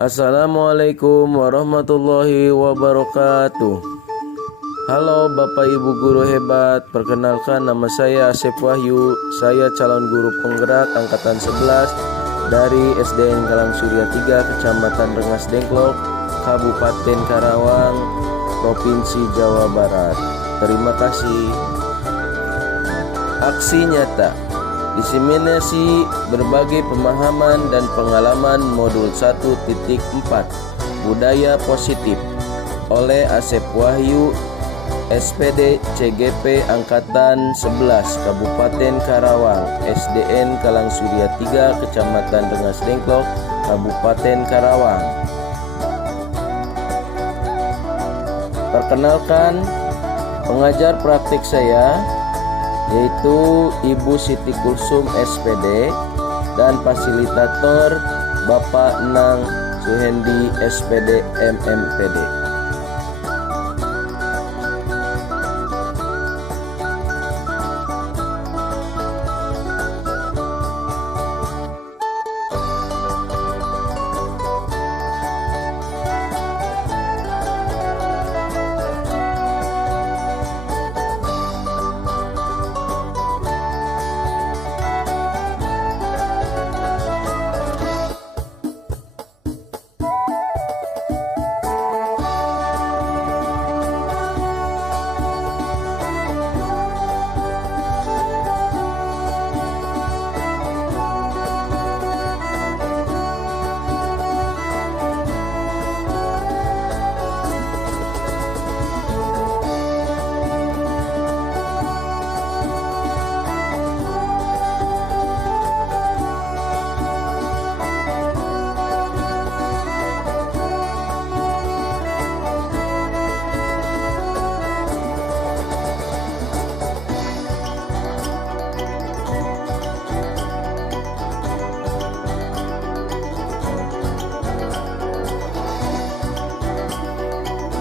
Assalamualaikum warahmatullahi wabarakatuh. Halo Bapak Ibu guru hebat, perkenalkan nama saya Asep Wahyu. Saya calon guru penggerak angkatan 11 dari SDN Galang Surya 3, Kecamatan Rengas Dengklok, Kabupaten Karawang, Provinsi Jawa Barat. Terima kasih. Aksi nyata diseminasi berbagai pemahaman dan pengalaman modul 1.4 Budaya Positif oleh Asep Wahyu, SPD CGP Angkatan 11 Kabupaten Karawang, SDN Galang Surya 3, Kecamatan Rengas Dengklok, Kabupaten Karawang. Perkenalkan, pengajar praktik saya yaitu Ibu Siti Kulsum SPD dan fasilitator Bapak Nang Suhendi SPD MMPD.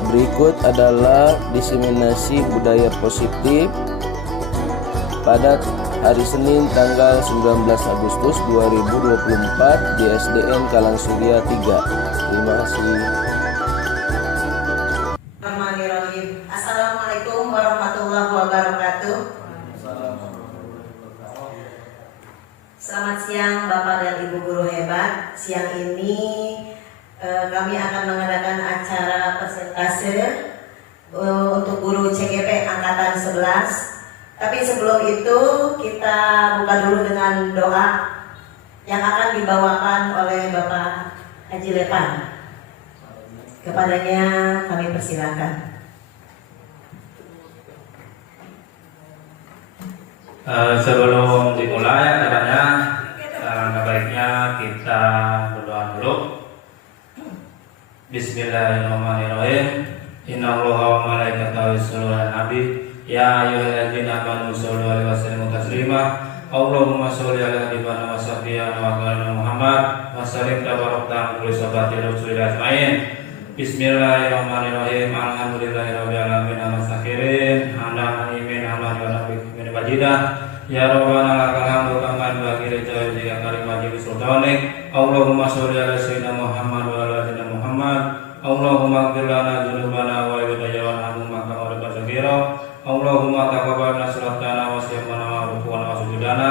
Berikut adalah diseminasi budaya positif pada hari Senin tanggal 19 Agustus 2024 di SDN Galang Surya 3. Terima kasih. Assalamualaikum warahmatullahi wabarakatuh. Selamat siang Bapak dan Ibu guru hebat. Siang ini kami akan mengadakan acara presentase untuk guru CGP Angkatan 11. Tapi sebelum itu kita buka dulu dengan doa yang akan dibawakan oleh Bapak Haji Lepan. Kepadanya kami persilakan. Sebelum dimulai acaranya, alangkah baiknya kita berdoa dulu. Bismillahirrahmanirrahim. Innallaha wa malaikatahu yusholluna 'alan nabi. Ya ayyuhalladzina amanu shollu 'alaihi wa sallimu taslima. Allahumma sholli 'ala habibina wa syafi'ina wa maulana Muhammad wa sallim tabarakta kulli sabati rasulillah ajmain. Bismillahirrahmanirrahim. Alhamdulillahirabbil alamin al-sakirin. Hamdan imin hamdan wa nabiyyina min bajidah. Ya Rabbana lakal hamdu kama yanbaghi li jalali kalimati sultanik. Allahumma sholli 'ala sayyidina Muhammad wa ala ali Muhammad. Allahumma ighfir lana dzunubana wa ibadana warhamna kama rabbana saghira. Allahumma taqabbal minna salatana wa siyamana wa ruku'ana wa sujudana.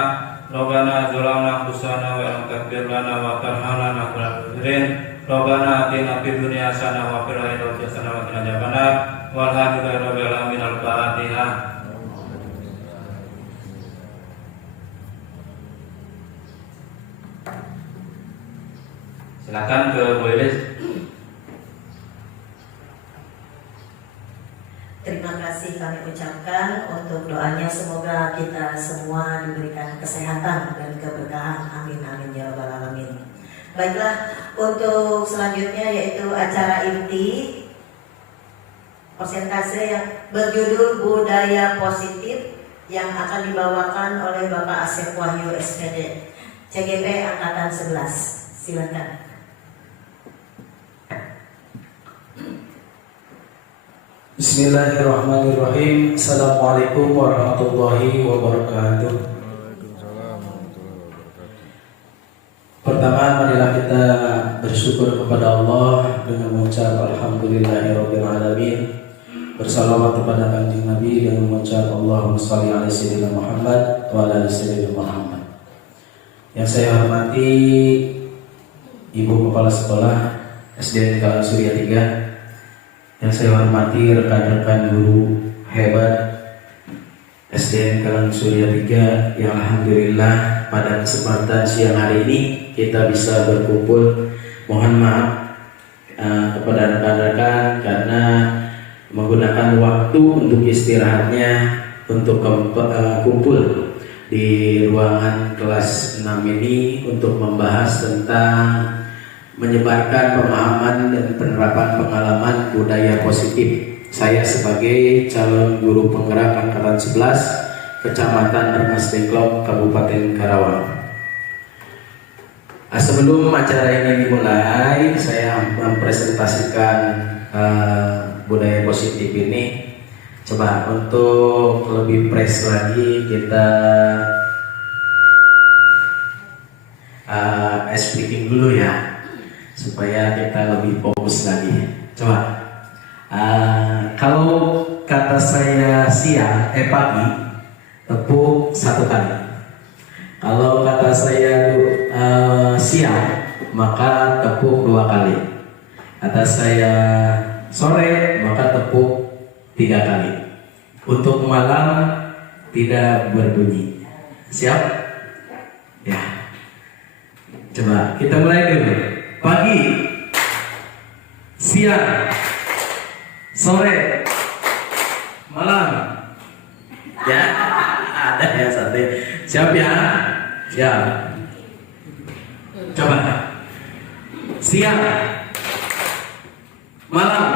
Rabbana zalamna anfusana wa lam taghfir lana wa tarhamna lanakunanna minal khasirin. Rabbana atina fid dunya hasanah wa fil akhirati hasanah wa qina adzabannar. Walhamdulillahi alamin. Al-Fatihah. Silakan ke Bu Elis. Terima kasih kami ucapkan untuk doanya, semoga kita semua diberikan kesehatan dan keberkahan. Amin amin ya rabbal alamin. Baiklah, untuk selanjutnya yaitu acara inti persentase yang berjudul Budaya Positif yang akan dibawakan oleh Bapak Asep Wahyu SPD CGP Angkatan 11. Silakan. Bismillahirrahmanirrahim. Assalamualaikum warahmatullahi wabarakatuh. Pertama, marilah kita bersyukur kepada Allah dengan mengucap Alhamdulillahirabbil alamin. Bersalawat kepada Kanjeng Nabi dengan mengucap Allahumma shalli ala sayyidina Muhammad wa ala ali sayyidina Muhammad. Yang saya hormati Ibu Kepala Sekolah SDN Kalang Surya 3. Yang saya hormati rekan-rekan guru hebat SDN Kalang Surya 3 yang alhamdulillah pada kesempatan siang hari ini kita bisa berkumpul. Mohon maaf kepada rekan-rekan karena menggunakan waktu untuk istirahatnya untuk kumpul di ruangan kelas 6 ini untuk membahas tentang menyebarkan pemahaman dan penerapan pengalaman budaya positif. Saya sebagai calon guru penggerak angkatan 11 Kecamatan Rengas Dengklok, Kabupaten Karawang. Sebelum acara ini dimulai, saya mempresentasikan budaya positif ini. Coba untuk lebih fresh lagi kita speaking dulu ya, supaya kita lebih fokus lagi. Coba kalau kata saya siang pagi, tepuk 1 kali. Kalau kata saya siang, maka tepuk 2 kali. Kata saya sore, maka tepuk 3 kali. Untuk malam tidak berbunyi. Siap? Ya. Coba kita mulai dulu. Pagi, siang, sore, malam. Ya, ada ya satu. Siap ya? Siap. Coba. Siang, malam.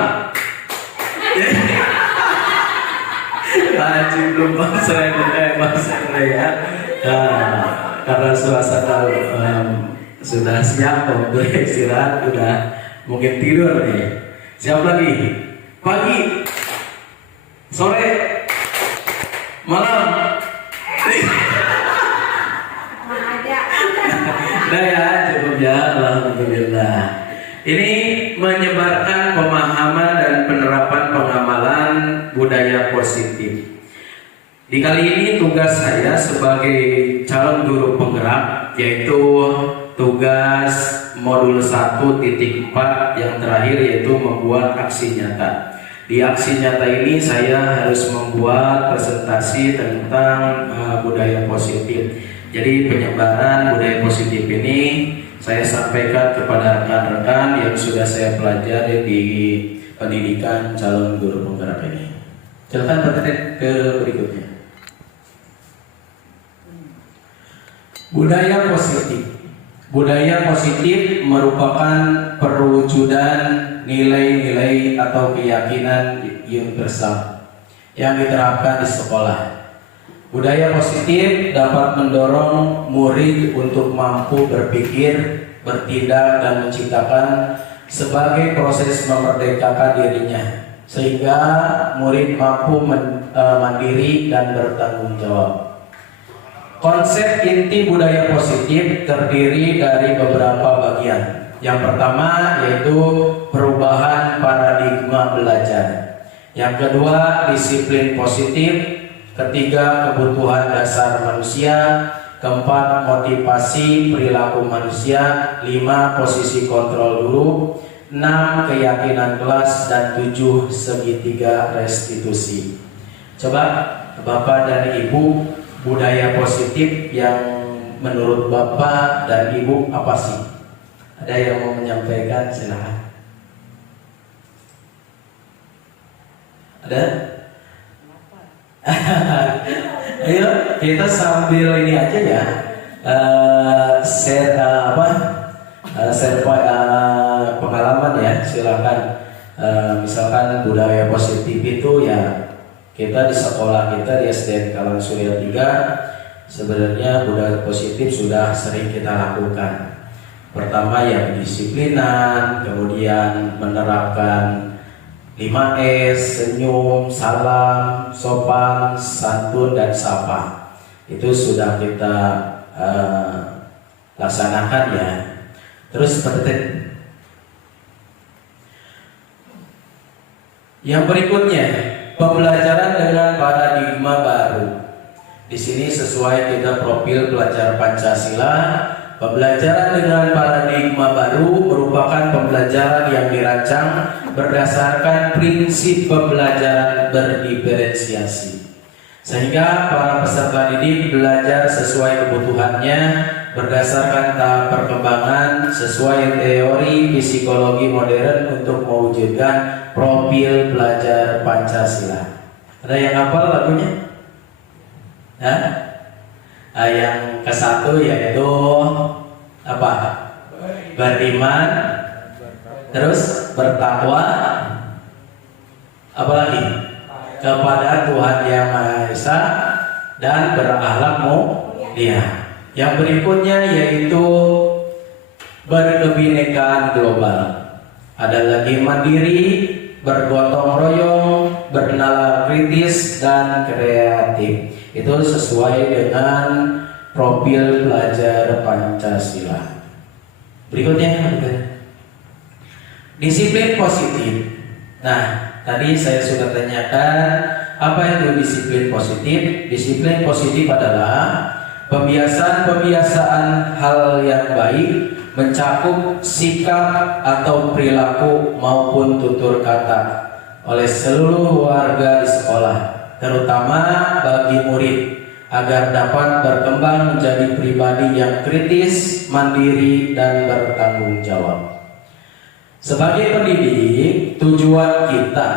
Belum bahasa ya. Karena suasana sudah siap untuk istirahat, sudah mungkin tidur nih. Siap lagi. Pagi, sore, malam. Nah ya, cukup ya, alhamdulillah. Ini menyebarkan pemahaman dan penerapan pengamalan budaya positif. Di kali ini tugas saya sebagai calon guru penggerak, yaitu tugas modul 1.4 yang terakhir, yaitu membuat aksi nyata. Di aksi nyata ini saya harus membuat presentasi tentang budaya positif. Jadi penyebaran budaya positif ini saya sampaikan kepada rekan-rekan yang sudah saya pelajari di pendidikan calon guru penggerak ini. Silakan pertanyaan ke berikutnya. Budaya positif. Budaya positif merupakan perwujudan nilai-nilai atau keyakinan universal yang diterapkan di sekolah. Budaya positif dapat mendorong murid untuk mampu berpikir, bertindak, dan menciptakan sebagai proses memerdekakan dirinya, sehingga murid mampu mandiri dan bertanggung jawab. Konsep inti budaya positif terdiri dari beberapa bagian. Yang pertama yaitu perubahan paradigma belajar. Yang kedua, disiplin positif. Ketiga, kebutuhan dasar manusia. Keempat, motivasi perilaku manusia. 5, posisi kontrol guru. 6, keyakinan kelas. Dan 7, segitiga restitusi. Coba Bapak dan Ibu, budaya positif yang menurut Bapak dan Ibu apa sih? Ada yang mau menyampaikan? Silakan. Ada? Ayo kita sambil ini aja ya, share pengalaman ya. Silakan. Misalkan budaya positif itu ya, kita di sekolah kita di SDN Kalang Surya 3 sebenarnya budaya positif sudah sering kita lakukan. Pertama ya kedisiplinan, kemudian menerapkan 5S, senyum, salam, sopan, santun, dan sapa. Itu sudah kita laksanakan ya. Terus seperti Yang berikutnya, pembelajaran dengan paradigma baru. Di sini sesuai kita profil pelajar Pancasila, pembelajaran dengan paradigma baru merupakan pembelajaran yang dirancang berdasarkan prinsip pembelajaran berdiferensiasi. Sehingga para peserta didik belajar sesuai kebutuhannya berdasarkan tahap perkembangan sesuai teori psikologi modern untuk mewujudkan profil pelajar Pancasila. Ada yang hafal lagunya? Yang ke-1 yaitu apa? Beriman, terus bertakwa, apalagi? Kepada Tuhan Yang Maha Esa dan berakhlak mulia. Yang berikutnya yaitu berkebinekaan global. Ada lagi mandiri, bergotong royong, bernalar kritis, dan kreatif. Itu sesuai dengan profil pelajar Pancasila. Berikutnya, disiplin positif. Nah, tadi saya sudah tanyakan apa itu disiplin positif. Disiplin positif adalah pembiasaan hal yang baik mencakup sikap atau perilaku maupun tutur kata oleh seluruh warga di sekolah, terutama bagi murid, agar dapat berkembang menjadi pribadi yang kritis, mandiri, dan bertanggung jawab. Sebagai pendidik, tujuan kita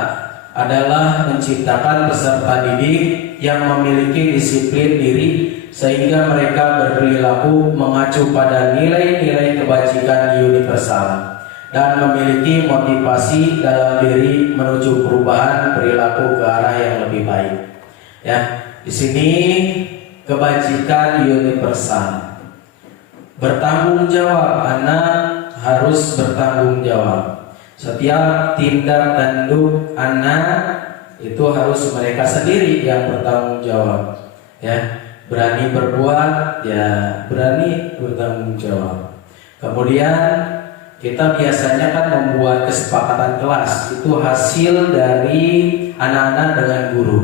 adalah menciptakan peserta didik yang memiliki disiplin diri sehingga mereka berperilaku mengacu pada nilai-nilai kebajikan universal dan memiliki motivasi dalam diri menuju perubahan perilaku ke arah yang lebih baik. Ya, di sini kebajikan universal. Bertanggung jawab, anak harus bertanggung jawab. Setiap tindak tanduk anak itu harus mereka sendiri yang bertanggung jawab. Ya, berani berbuat, ya berani bertanggung jawab. Kemudian kita biasanya kan membuat kesepakatan kelas, itu hasil dari anak-anak dengan guru.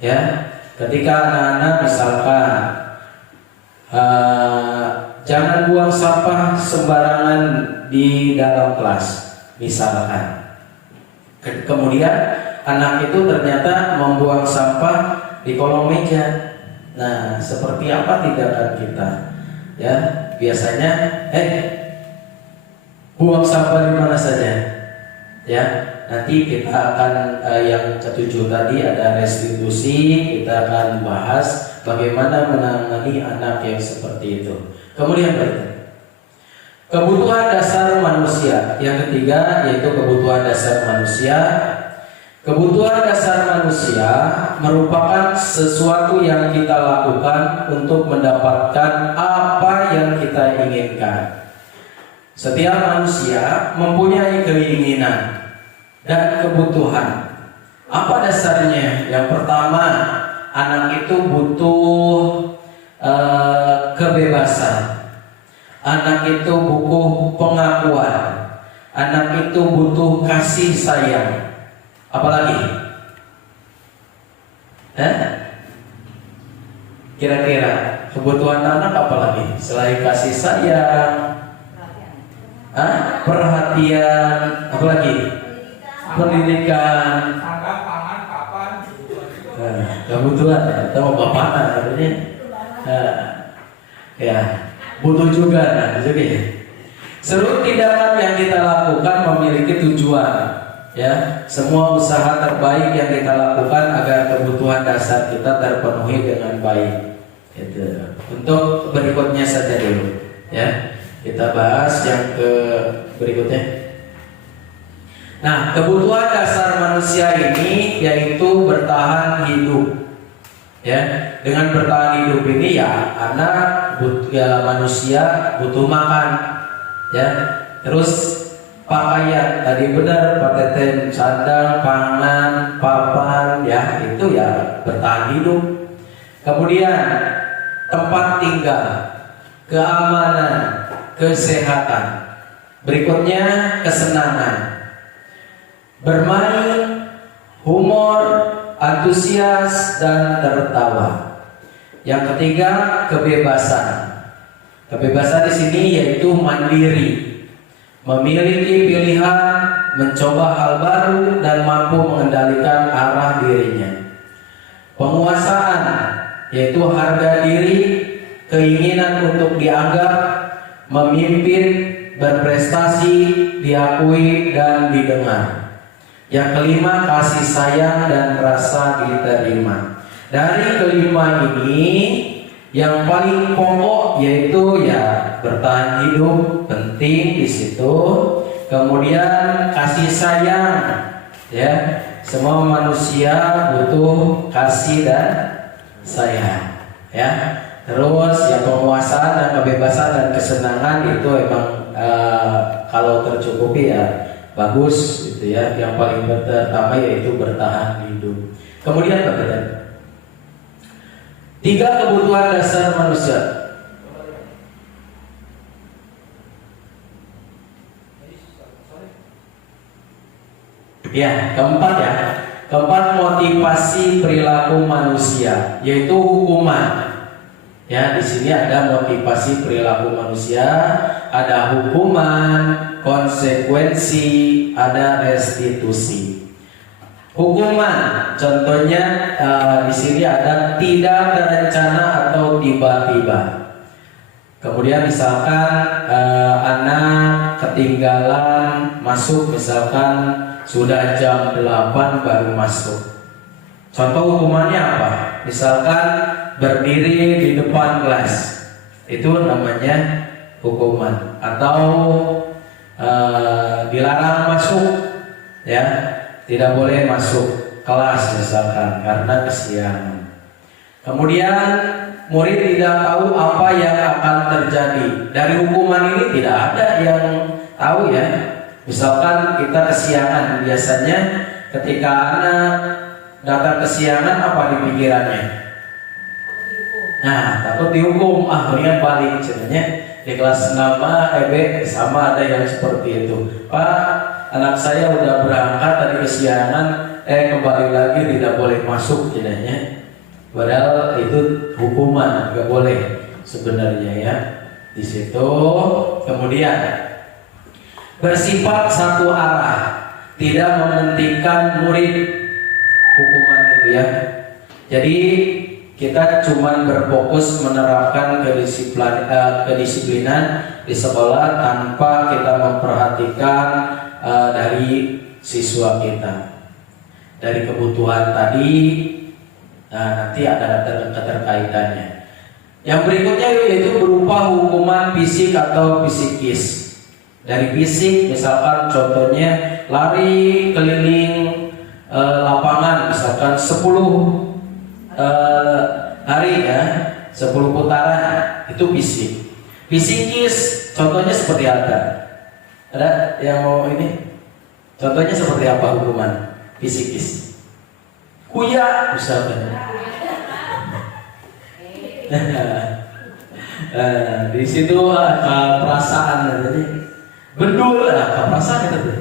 Ya, ketika anak-anak misalkan jangan buang sampah sembarangan di dalam kelas, misalkan. Kemudian anak itu ternyata membuang sampah di kolong meja. Nah, seperti apa tindakan kita? Ya, biasanya buang sampah di mana saja. Ya, nanti kita akan yang ketujuh tadi ada restitusi. Kita akan bahas bagaimana menangani anak yang seperti itu. Kemudian kebutuhan dasar manusia. Yang ketiga yaitu kebutuhan dasar manusia. Kebutuhan dasar manusia merupakan sesuatu yang kita lakukan untuk mendapatkan apa yang kita inginkan. Setiap manusia mempunyai keinginan dan kebutuhan. Apa dasarnya? Yang pertama, anak itu butuh kebebasan. Anak itu butuh pengakuan. Anak itu butuh kasih sayang. Apalagi? Kira-kira kebutuhan anak apalagi? Selain kasih sayang, perhatian, apalagi? Pendidikan. Kebutuhan atau bapak artinya. Ya, butuh juga seluruh tindakan yang kita lakukan memiliki tujuan. Ya, semua usaha terbaik yang kita lakukan agar kebutuhan dasar kita terpenuhi dengan baik. Itu. Untuk berikutnya saja dulu. Ya, kita bahas yang ke berikutnya. Nah, kebutuhan dasar manusia ini yaitu bertahan hidup. Ya, dengan bertahan hidup ini ya anak manusia butuh makan. Ya, terus pakaian tadi benar, pakaian, sandang, pangan, papan, ya itu ya bertahan hidup. Kemudian tempat tinggal, keamanan, kesehatan. Berikutnya kesenangan, bermain, humor, antusias, dan tertawa. Yang ketiga, kebebasan. Kebebasan di sini yaitu mandiri, memiliki pilihan, mencoba hal baru, dan mampu mengendalikan arah dirinya. Penguasaan yaitu harga diri, keinginan untuk dianggap, memimpin, berprestasi, diakui, dan didengar. Yang kelima, kasih sayang dan rasa diterima. Dari kelima ini, yang paling pokok yaitu ya bertahan hidup, penting di situ. Kemudian kasih sayang, ya, semua manusia butuh kasih dan sayang, ya. Terus yang penguasaan dan kebebasan dan kesenangan itu emang kalau tercukupi ya bagus gitu ya. Yang paling pertama yaitu bertahan hidup. Kemudian apa tadi? 3 kebutuhan dasar manusia. Ya, keempat ya. Keempat, motivasi perilaku manusia, yaitu hukuman. Ya, di sini ada motivasi perilaku manusia, ada hukuman, konsekuensi, ada restitusi. Hukuman, contohnya di sini ada tidak terencana atau tiba-tiba. Kemudian misalkan anak ketinggalan masuk, misalkan sudah jam 8 baru masuk. Contoh hukumannya apa? Misalkan berdiri di depan kelas, itu namanya hukuman. Atau dilarang masuk, ya, tidak boleh masuk kelas misalkan karena kesiangan. Kemudian murid tidak tahu apa yang akan terjadi. Dari hukuman ini tidak ada yang tahu ya. Misalkan kita kesiangan, biasanya ketika anak datang kesiangan apa di pikirannya? Nah, takut dihukum. Akhirnya balik ceritanya di kelas 6 EB sama ada yang seperti itu. Pak, anak saya udah berangkat tadi kesiangan, kembali lagi tidak boleh masuk jadinya. Padahal itu hukuman, nggak boleh sebenarnya ya. Di situ kemudian bersifat satu arah, tidak mementingkan murid, hukuman itu ya. Jadi kita cuma berfokus menerapkan kedisiplinan di sekolah tanpa kita memperhatikan dari siswa kita. Dari kebutuhan tadi, nanti ada keterkaitannya. Yang berikutnya yaitu berupa hukuman fisik atau psikis. Dari fisik misalkan contohnya lari keliling lapangan misalkan 10 hari ya, 10 putaran, itu fisik. Psikis contohnya seperti apa? Ada yang mau ini? Contohnya seperti apa hukuman psikis? Kuya misalkan. Di situ perasaan jadi bendul perasaan itu.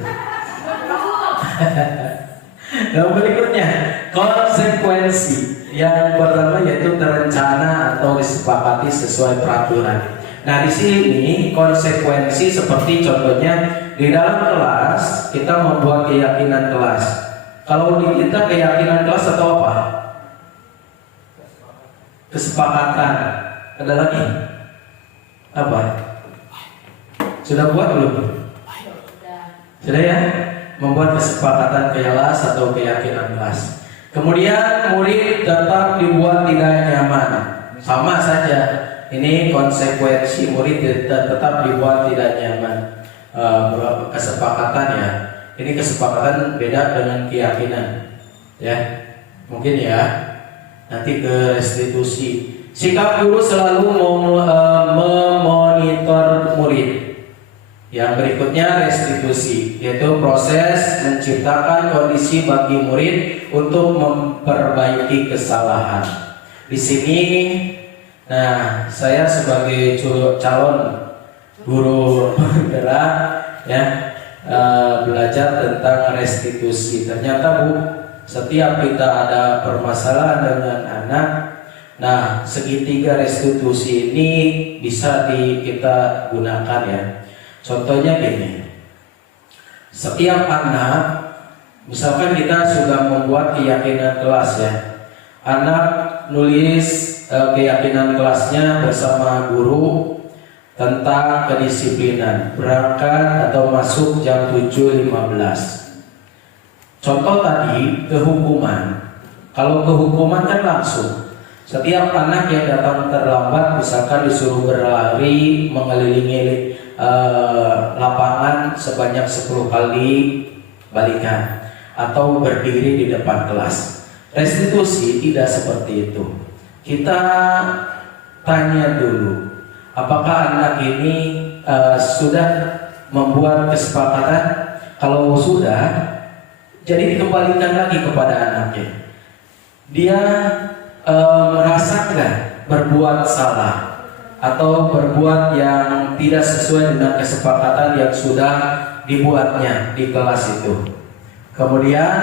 Yang berikutnya konsekuensi. Yang pertama yaitu terencana atau disepakati sesuai peraturan. Nah di sini konsekuensi seperti contohnya di dalam kelas kita membuat keyakinan kelas. Kalau di kita keyakinan kelas atau apa? Kesepakatan. Ada lagi? Apa? Sudah buat belum? Sudah ya? Membuat kesepakatan kelas atau keyakinan kelas. Kemudian murid tetap dibuat tidak nyaman. Sama saja. Ini konsekuensi murid tetap dibuat tidak nyaman. Kesepakatan ya. Ini kesepakatan beda dengan keyakinan. Ya. Mungkin ya. Nanti ke restitusi. Sikap guru selalu memonitor murid. Yang berikutnya restitusi, yaitu proses menciptakan kondisi bagi murid untuk memperbaiki kesalahan. Di sini, nah saya sebagai calon guru penggerak ya belajar tentang restitusi. Ternyata Bu, Setiap kita ada permasalahan dengan anak, nah segitiga restitusi ini bisa kita gunakan ya. Contohnya gini, setiap anak, misalkan kita sudah membuat keyakinan kelas ya, anak nulis keyakinan kelasnya bersama guru tentang kedisiplinan, berangkat atau masuk jam 7.15. Contoh tadi kehukuman. Kalau kehukuman kan langsung. Setiap anak yang datang terlambat misalkan disuruh berlari mengelilingi lapangan sebanyak 10 kali balikan atau berdiri di depan kelas. Restitusi tidak seperti itu. Kita tanya dulu, apakah anak ini sudah membuat kesepakatan? Kalau sudah, jadi dikembalikan lagi kepada anaknya. Dia merasa nggak berbuat salah atau berbuat yang tidak sesuai dengan kesepakatan yang sudah dibuatnya di kelas itu. Kemudian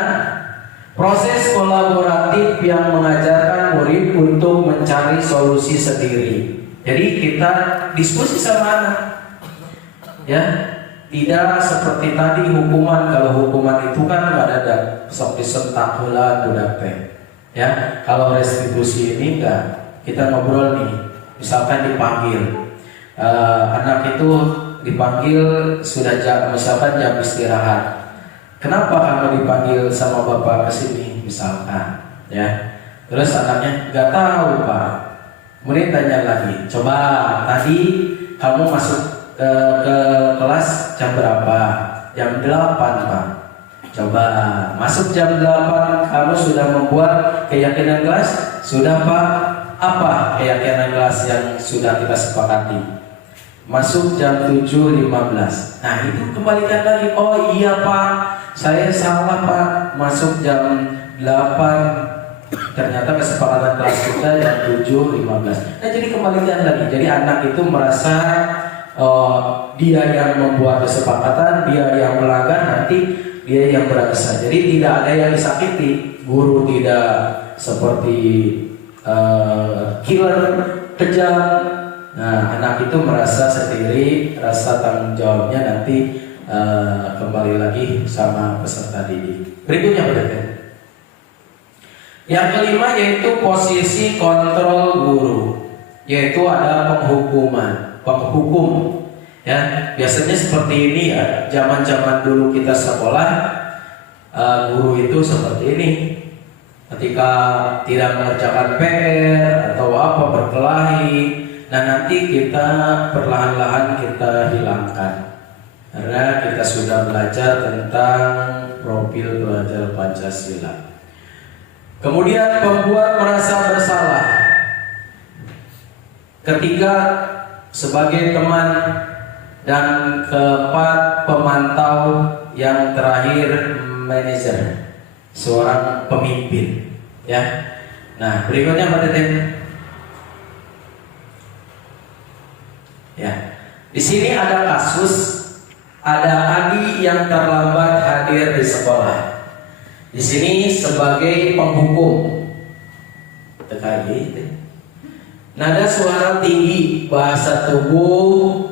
proses kolaboratif yang mengajarkan murid untuk mencari solusi sendiri. Jadi kita diskusi sama anak, ya. Tidak seperti tadi hukuman. Kalau hukuman itu kan ada sok disentak heula budak teh. Ya, kalau restitusi ini enggak. Kita ngobrol nih. Misalkan dipanggil. Anak itu dipanggil sudah misalkan jam istirahat. Kenapa kamu dipanggil sama bapak ke sini misalkan, ya. Terus anaknya enggak tahu, Pak. Kemudian tanya lagi. Coba tadi kamu masuk ke kelas jam berapa? Jam 8, Pak. Coba masuk jam 8 kamu sudah membuat keyakinan kelas? Sudah, Pak. Apa keyakinan kelas yang sudah kita sepakati? Masuk jam 7.15. Nah itu kembalikan lagi. Oh iya Pak, saya salah Pak. Masuk jam 8. Ternyata kesepakatan kelas kita jam 7.15. Nah jadi kembalikan lagi. Jadi anak itu merasa dia yang membuat kesepakatan, dia yang melanggar, nanti dia yang berasa. Jadi tidak ada yang disakiti. Guru tidak seperti killer, kejam. Nah anak itu merasa sendiri, rasa tanggung jawabnya nanti kembali lagi sama peserta didik. Berikutnya berikutnya. Yang kelima yaitu posisi kontrol guru, yaitu ada penghukum. Ya, biasanya seperti ini ya. Zaman-zaman dulu kita sekolah, guru itu seperti ini. Ketika tidak mengerjakan PR atau apa berkelahi, nah nanti kita perlahan-lahan kita hilangkan. Karena kita sudah belajar tentang profil pelajar Pancasila. Kemudian pembuat merasa bersalah. Ketiga, sebagai teman, dan keempat pemantau, yang terakhir manajer, seorang pemimpin, ya. Nah berikutnya Pak Teten. Ya, di sini ada kasus, ada Adi yang terlambat hadir di sekolah. Di sini sebagai penghukum. Nada suara tinggi, bahasa tubuh,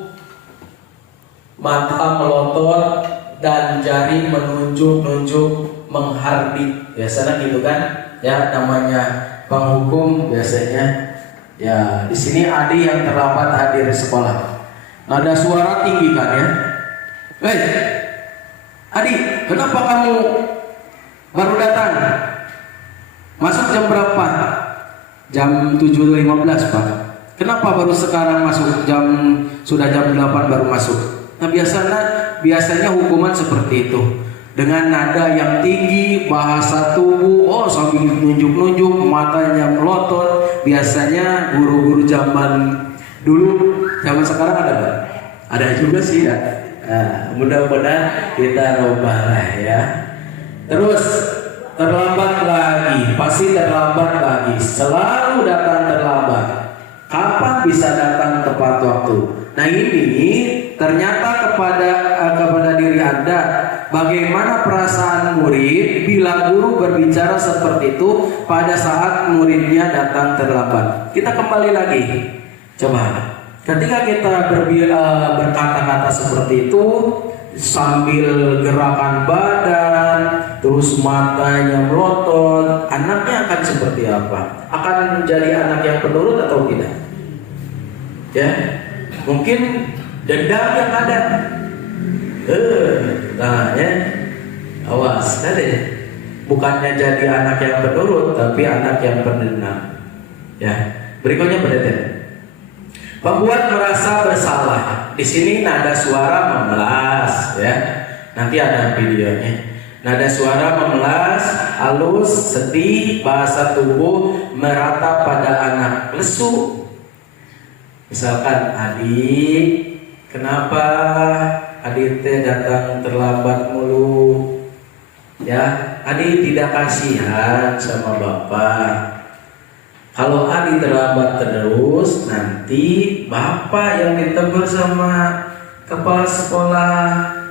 mata melotot, dan jari menunjuk-nunjuk, menghardik. Biasanya gitu kan? Ya namanya penghukum biasanya. Ya di sini Adi yang terlambat hadir di sekolah. Nada suara tinggi kan ya? Hei, Adi, kenapa kamu baru datang? Masuk jam berapa? Jam 7.15 Pak. Kenapa baru sekarang masuk? Sudah jam 8 baru masuk. Nah biasanya hukuman seperti itu. Dengan nada yang tinggi, bahasa tubuh, sambil nunjuk-nunjuk, matanya melotot. Biasanya guru-guru zaman dulu, zaman sekarang ada Pak? Ada juga sih ya. Nah, mudah-mudahan kita rubah lah ya. Terus terlambat lagi, pasti terlambat lagi, selalu datang terlambat. Kapan bisa datang tepat waktu? Nah ini ternyata kepada diri Anda bagaimana perasaan murid bila guru berbicara seperti itu pada saat muridnya datang terlambat. Kita kembali lagi. Coba, ketika kita berkata-kata seperti itu sambil gerakan badan, terus matanya melotot, anaknya akan seperti apa? Akan menjadi anak yang penurut atau tidak? Ya, mungkin dendam yang ada. Nah ya, awas tadi. Bukannya jadi anak yang penurut, tapi anak yang pendendam. Ya, berikutnya penelitian. Membuat merasa bersalah. Di sini nada suara memelas, ya. Nanti ada videonya. Nada suara memelas, halus, sedih, bahasa tubuh merata pada anak, lesu. Misalkan, adik, kenapa adik teh datang terlambat mulu? Ya, adik tidak kasihan sama bapak. Kalau adik terlambat terus, nanti bapak yang ditegur sama kepala sekolah.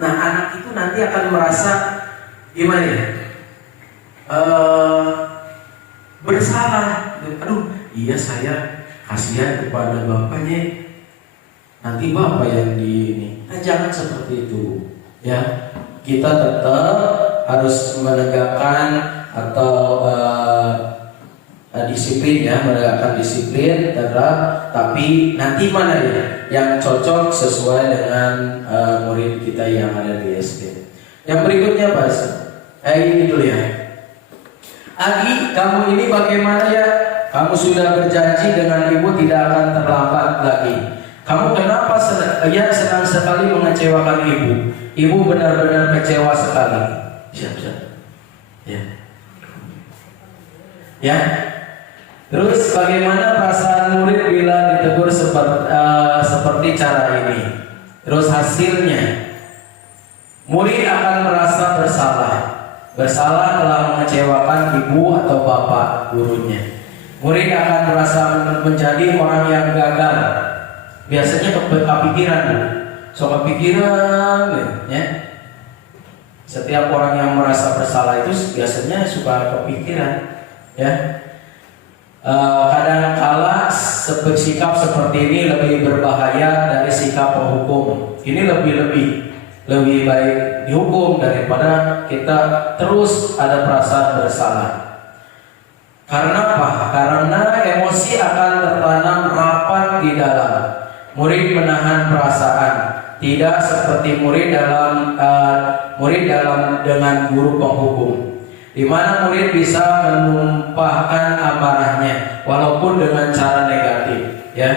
Nah, anak itu nanti akan merasa gimana ya? Bersalah. Aduh, iya saya kasihan kepada bapaknya. Nanti bapak yang di ini. Nah, jangan seperti itu. Ya, kita tetap harus menegakkan atau disiplin, ya, menegakkan disiplin terhadap, tapi nanti mana ya yang cocok sesuai dengan murid kita yang ada di SD. Yang berikutnya Mas, ini dulu ya. Agi, kamu ini bagaimana ya? Kamu sudah berjanji dengan ibu tidak akan terlambat lagi. Kamu kenapa senang sekali mengecewakan ibu? Ibu benar-benar kecewa sekali. Siap. Ya. Ya. Terus bagaimana perasaan murid bila ditegur seperti cara ini? Terus hasilnya, murid akan merasa bersalah telah mengecewakan ibu atau bapak gurunya. Murid akan merasa menjadi orang yang gagal. Biasanya kepikiran, ya. Setiap orang yang merasa bersalah itu biasanya suka kepikiran, ya. Kadang-kala sikap seperti ini lebih berbahaya dari sikap penghukum. Ini lebih baik dihukum daripada kita terus ada perasaan bersalah. Karena apa? Karena emosi akan tertanam rapat di dalam. Murid menahan perasaan, tidak seperti murid dalam dengan guru penghukum, di mana murid bisa menumpahkan amarahnya walaupun dengan cara negatif, ya.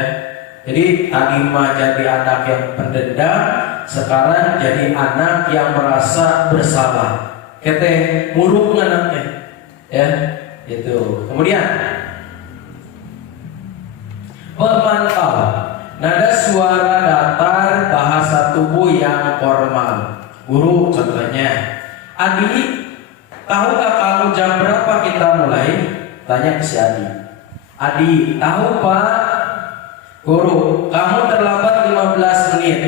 Jadi tadi mah jadi anak yang pendendam, sekarang jadi anak yang merasa bersalah. Kete muruk anaknya, ya. Itu. Kemudian pemantau. Nada suara datar, bahasa tubuh yang formal. Guru contohnya, Adi, tahukah kamu jam berapa kita mulai? Tanya ke si Adi. Adi, tahu Pak? Guru, kamu terlambat 15 menit.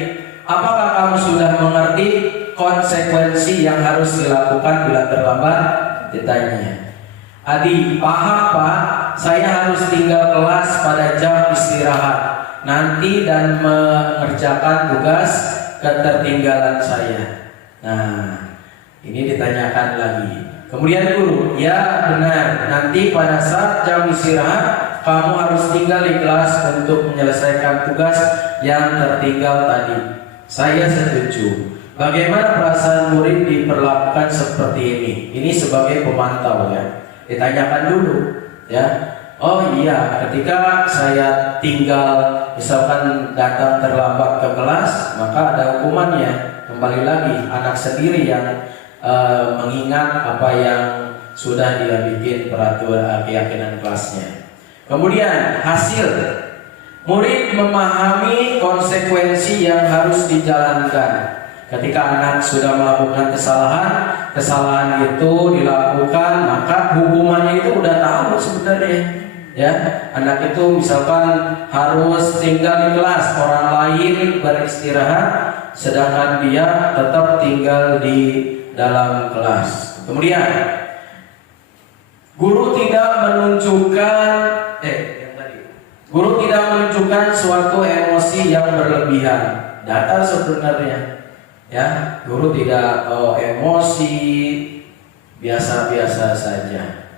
Apakah kamu sudah mengerti konsekuensi yang harus dilakukan bila terlambat? Ditanya. Adi, paham Pak? Saya harus tinggal kelas pada jam istirahat nanti dan mengerjakan tugas ketertinggalan saya. Nah, ini ditanyakan lagi. Kemudian guru, ya benar, nanti pada saat jam istirahat kamu harus tinggal di kelas untuk menyelesaikan tugas yang tertinggal tadi. Saya setuju. Bagaimana perasaan murid diperlakukan seperti ini? Ini sebagai pemantau, ya. Ditanyakan dulu, ya. Oh iya, ketika saya tinggal misalkan datang terlambat ke kelas, maka ada hukumannya. Kembali lagi, anak sendiri yang mengingat apa yang sudah dia bikin peraturan keyakinan kelasnya. Kemudian hasil, murid memahami konsekuensi yang harus dijalankan. Ketika anak sudah melakukan kesalahan itu dilakukan, maka hukumannya itu udah tahu sebenarnya. Ya, anak itu misalkan harus tinggal di kelas, orang lain beristirahat, sedangkan dia tetap tinggal di dalam kelas. Kemudian guru tidak menunjukkan suatu emosi yang berlebihan. Datar sebenarnya, ya. Guru tidak emosi, biasa-biasa saja.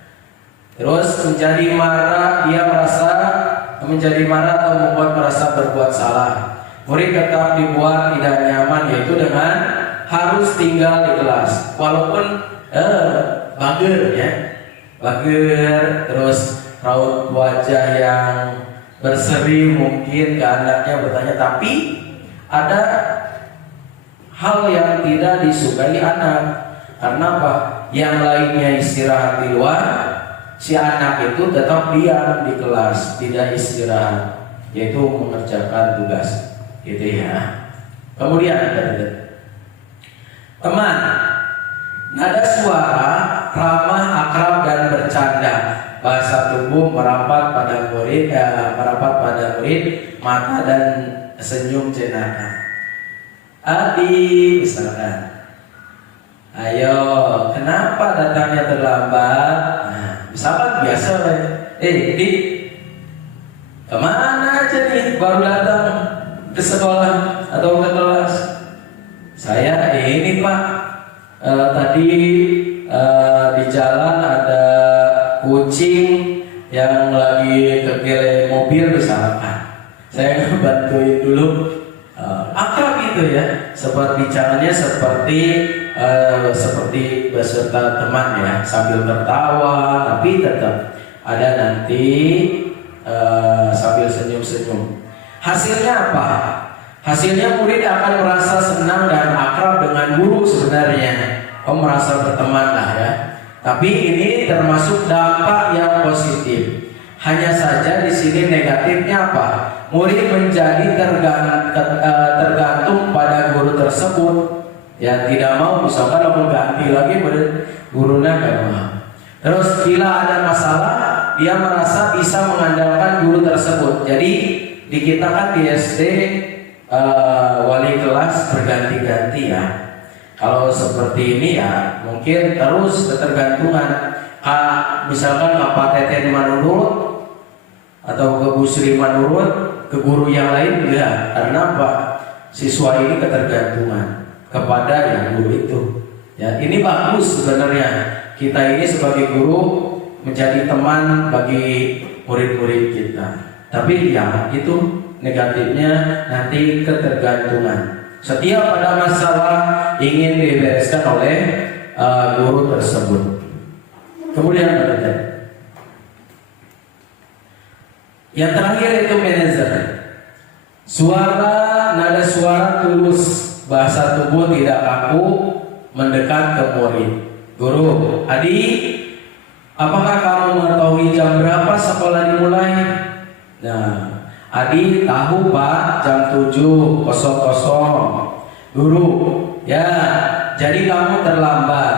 Terus menjadi marah atau membuat merasa berbuat salah. Murid tetap dibuat tidak nyaman, yaitu dengan harus tinggal di kelas, walaupun bager ya, bager, terus raut wajah yang berseri mungkin ke anaknya bertanya, tapi ada hal yang tidak disukai anak. Karena apa? Yang lainnya istirahat di luar, si anak itu tetap diam di kelas, tidak istirahat, yaitu mengerjakan tugas, gitu ya. Kemudian teman, nada suara ramah, akrab dan bercanda. Bahasa tubuh merapat pada murid, mata dan senyum cenaka. Adi, misalkan, ayo, kenapa datangnya terlambat? Nah, misalkan biasa, Di, kemana aja nih baru datang ke sekolah atau ke kelas? Saya ini Pak, tadi di jalan ada kucing yang lagi kegeleng mobil misalkan. Saya bantuin dulu, akrab gitu ya, seperti bicaranya seperti beserta teman ya, sambil tertawa, tapi tetap ada nanti sambil senyum-senyum. Hasilnya apa? Hasilnya murid akan merasa senang dan akrab dengan guru sebenarnya. Merasa berteman lah ya. Tapi ini termasuk dampak yang positif. Hanya saja di sini negatifnya apa? Murid menjadi tergantung pada guru tersebut. Ya, tidak mau, misalkan mau ganti lagi gurunya nggak mau. Terus bila ada masalah, dia merasa bisa mengandalkan guru tersebut. Jadi di kita kan di SD wali kelas berganti-ganti ya. Kalau seperti ini ya mungkin terus ketergantungan. Misalkan Pak Teten menurut atau ke Bu Sri menurut, ke guru yang lain enggak. Karena apa? Siswa ini ketergantungan kepada yang guru itu. Ya, ini bagus sebenarnya. Kita ini sebagai guru menjadi teman bagi murid-murid kita. Tapi ya itu negatifnya nanti ketergantungan. Setiap ada masalah ingin dibereskan oleh guru tersebut. Kemudian yang terakhir itu manajer. Nada suara tulus, bahasa tubuh tidak kaku, mendekat ke murid. Guru, Adi, apakah kamu mengetahui jam berapa sekolah dimulai? Nah, Adi tahu Pak, jam 7.00. Guru, ya, jadi kamu terlambat.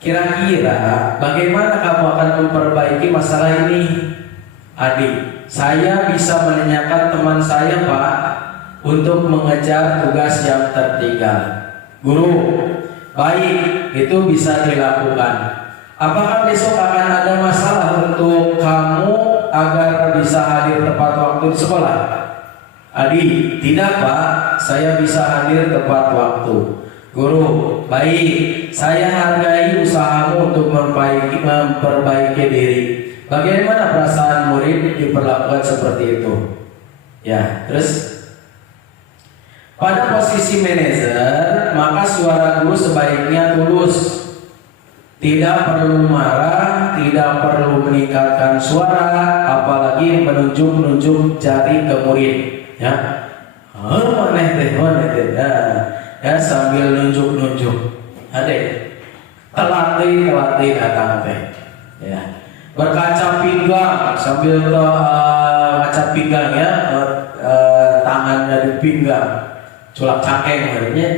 Kira-kira bagaimana kamu akan memperbaiki masalah ini? Adi, saya bisa menanyakan teman saya Pak untuk mengejar tugas yang tertinggal. Guru, baik, itu bisa dilakukan. Apakah besok akan ada masalah untuk kamu agar bisa hadir tepat waktu di sekolah? Adi, tidak Pak, saya bisa hadir tepat waktu. Guru, baik, saya hargai usahamu untuk memperbaiki diri. Bagaimana perasaan murid diperlakukan seperti itu? Ya, terus pada posisi manajer, maka suara guru sebaiknya tulus. Tidak perlu marah, tidak perlu meningkatkan suara, apalagi menunjuk-nunjuk jari ke murid. Ya, ya sambil nunjuk-nunjuk. Adek, telatih datang teh. Ya, berkaca pinggang sambil kaca pinggang ya, tangannya di pinggang, culak cakeng maksudnya.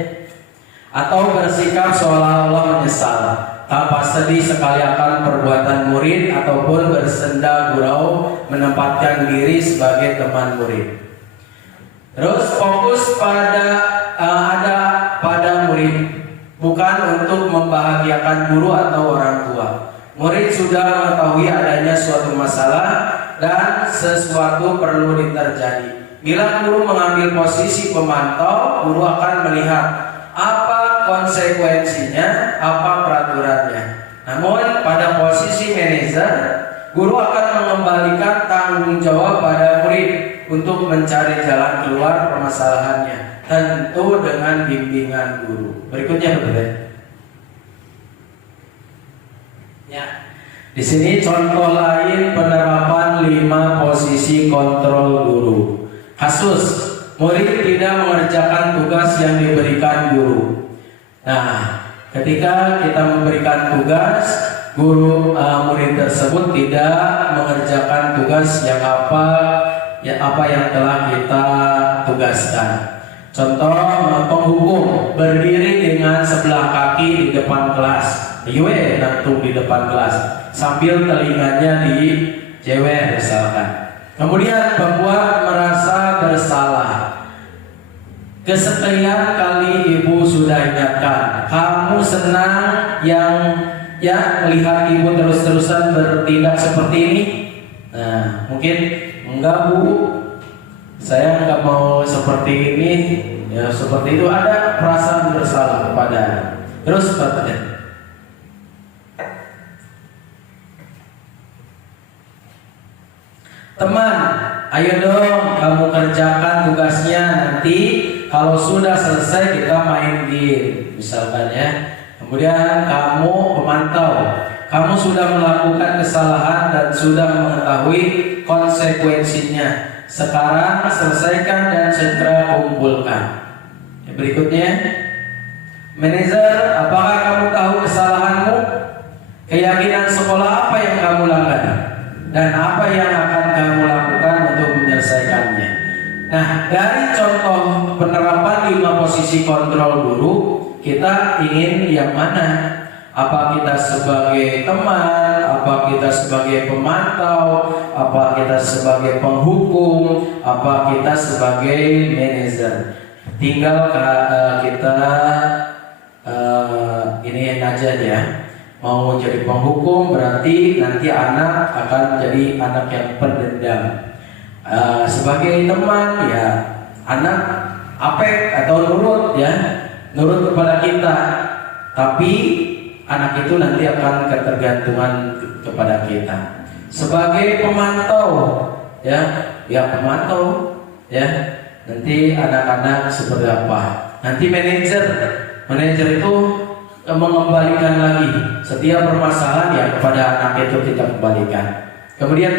Atau bersikap seolah-olah menyesal, tanpa sedih sekali akan perbuatan murid, ataupun bersenda gurau menempatkan diri sebagai teman murid. Terus fokus pada murid. bukan untuk membahagiakan guru atau orang tua. Murid sudah mengetahui adanya suatu masalah dan sesuatu perlu terjadi. Bila guru mengambil posisi pemantau, guru akan melihat apa konsekuensinya, apa peraturannya. Namun pada posisi manajer, guru akan mengembalikan tanggung jawab pada murid untuk mencari jalan keluar permasalahannya, tentu dengan bimbingan guru. Berikutnya betul ya. Di sini contoh lain penerapan 5 posisi kontrol guru. Kasus murid tidak mengerjakan tugas yang diberikan guru. Nah, ketika kita memberikan tugas, guru murid tersebut tidak mengerjakan tugas yang apa yang telah kita tugaskan. Contoh penghukum berdiri dengan sebelah kaki di depan kelas, nantung di depan kelas, sambil telinganya di jewer misalkan. Kemudian pembuat merasa bersalah. Kesekian kali ibu sudah ingatkan, kamu senang yang melihat ibu terus-terusan bertindak seperti ini? Nah, mungkin enggak bu, saya enggak mau seperti ini. Ya seperti itu, ada perasaan bersalah kepada. Terus bertanya, teman, ayo dong kamu kerjakan tugasnya, nanti kalau sudah selesai kita main game misalkan ya. Kemudian kamu pemantau, kamu sudah melakukan kesalahan dan sudah mengetahui konsekuensinya. Sekarang selesaikan dan segera kumpulkan. Berikutnya, manajer, apakah kamu tahu kesalahanmu? Keyakinan sekolah apa yang kamu langgar? Dan apa yang akan kamu lakukan untuk menyelesaikannya? Nah, dari contoh penerapan 5 posisi kontrol guru, kita ingin yang mana? Apa kita sebagai teman, apa kita sebagai pemantau, apa kita sebagai penghukum, apa kita sebagai manajer. Tinggal kita ini aja ya. Mau jadi penghukum berarti nanti anak akan jadi anak yang pendendam. Sebagai teman ya, anak apek atau nurut ya, nurut kepada kita. Tapi anak itu nanti akan ketergantungan kepada kita. Sebagai pemantau ya pemantau ya, nanti anak-anak seperti apa. Nanti manajer itu mengembalikan lagi setiap permasalahan ya kepada anak itu kita kembalikan. Kemudian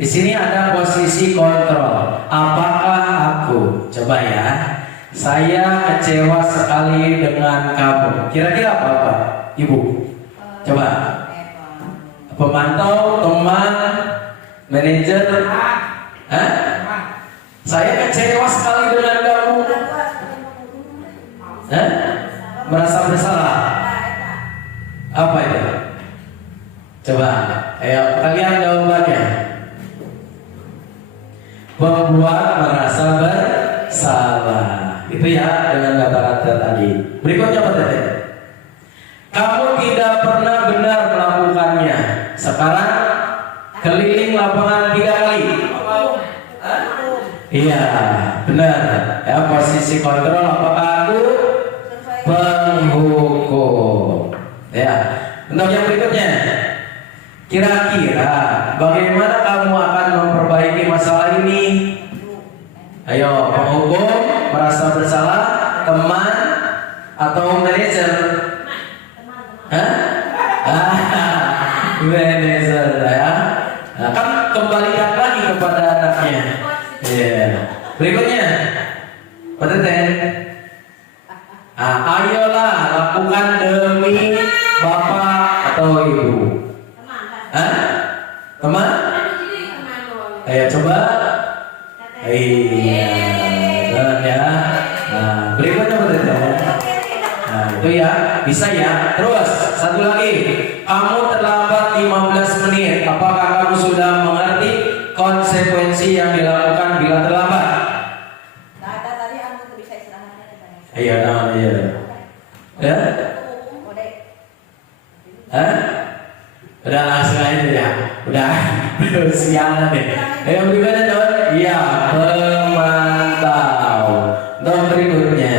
di sini ada posisi kontrol. Apakah aku, coba ya, saya kecewa sekali dengan kamu. Kira-kira apa, Ibu? Coba. Pemantau, teman, manajer. Saya kecewa sekali dengan kamu. Merasa bersalah. Apa itu? Coba, ayo kalian jawabannya. Membuat merasa bersalah. Itu ya dengan kata-kata tadi. Berikutnya apa tadi? Kamu tidak pernah benar melakukannya. Sekarang keliling lapangan 3 kali. Iya, benar. Ya, posisi kontrol apakah aku penghukum? Ya. Untuk yang berikutnya, kira-kira bagaimana kamu akan memperbaiki masalah ini? Ayo, penghukum, merasa bersalah, teman, atau manajer? Manajer ya. Nah, kan kembalikan lagi kepada anaknya. Berikutnya, ayolah lakukan demi bapak atau ibu. Teman? Ayo coba. Iya, ya. Nah, berikutnya Nah, itu ya, bisa ya. Terus satu lagi, kamu terlambat 15 menit. Apakah kamu sudah mengerti konsekuensi yang dilakukan bila terlambat? udah siang deh. Yang berikutnya dong, iya pemantau. Dong berikutnya,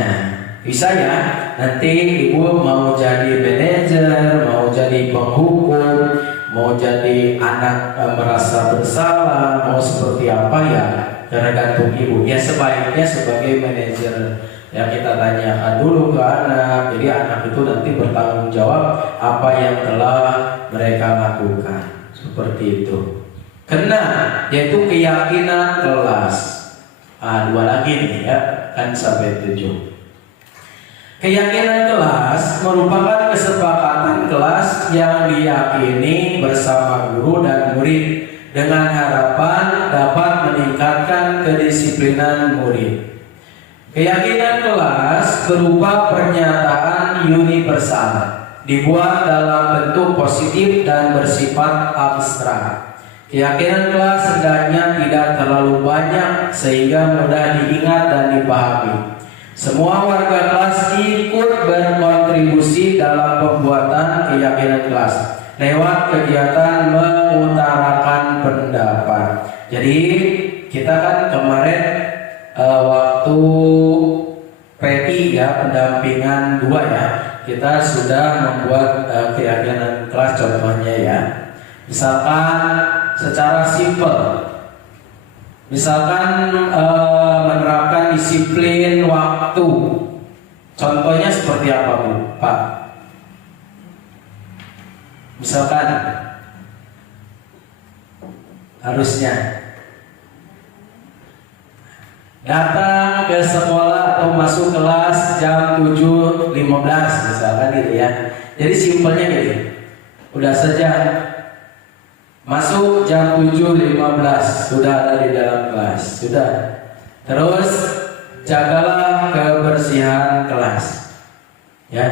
bisa ya. Nanti ibu mau jadi manajer, mau jadi penghukum, mau jadi anak merasa bersalah, mau seperti apa ya, tergantung ibu. Ya sebaiknya sebagai manajer ya kita tanyakan dulu ke anak. Jadi anak itu nanti bertanggung jawab apa yang telah mereka lakukan. Seperti itu. Kena yaitu keyakinan kelas. Dua lagi nih ya, kan sampai 7. Keyakinan kelas merupakan kesepakatan kelas yang diyakini bersama guru dan murid dengan harapan dapat meningkatkan kedisiplinan murid. Keyakinan kelas berupa pernyataan universal, dibuat dalam bentuk positif dan bersifat abstrak. Keyakinan kelas hendaknya tidak terlalu banyak sehingga mudah diingat dan dipahami. Semua warga kelas ikut berkontribusi dalam pembuatan keyakinan kelas lewat kegiatan mengutarakan pendapat. Jadi kita kan kemarin waktu PI ya, pendampingan 2 ya, kita sudah membuat keyakinan kelas contohnya ya. Misalkan secara simpel, misalkan menerapkan disiplin waktu. Contohnya seperti apa Bu, Pak? Misalkan harusnya datang ke sekolah atau masuk kelas jam 7.15 misalkan gitu ya. Jadi simpelnya gitu. Udah saja masuk jam 7.15 sudah ada di dalam kelas, sudah. Terus jagalah kebersihan kelas. Ya.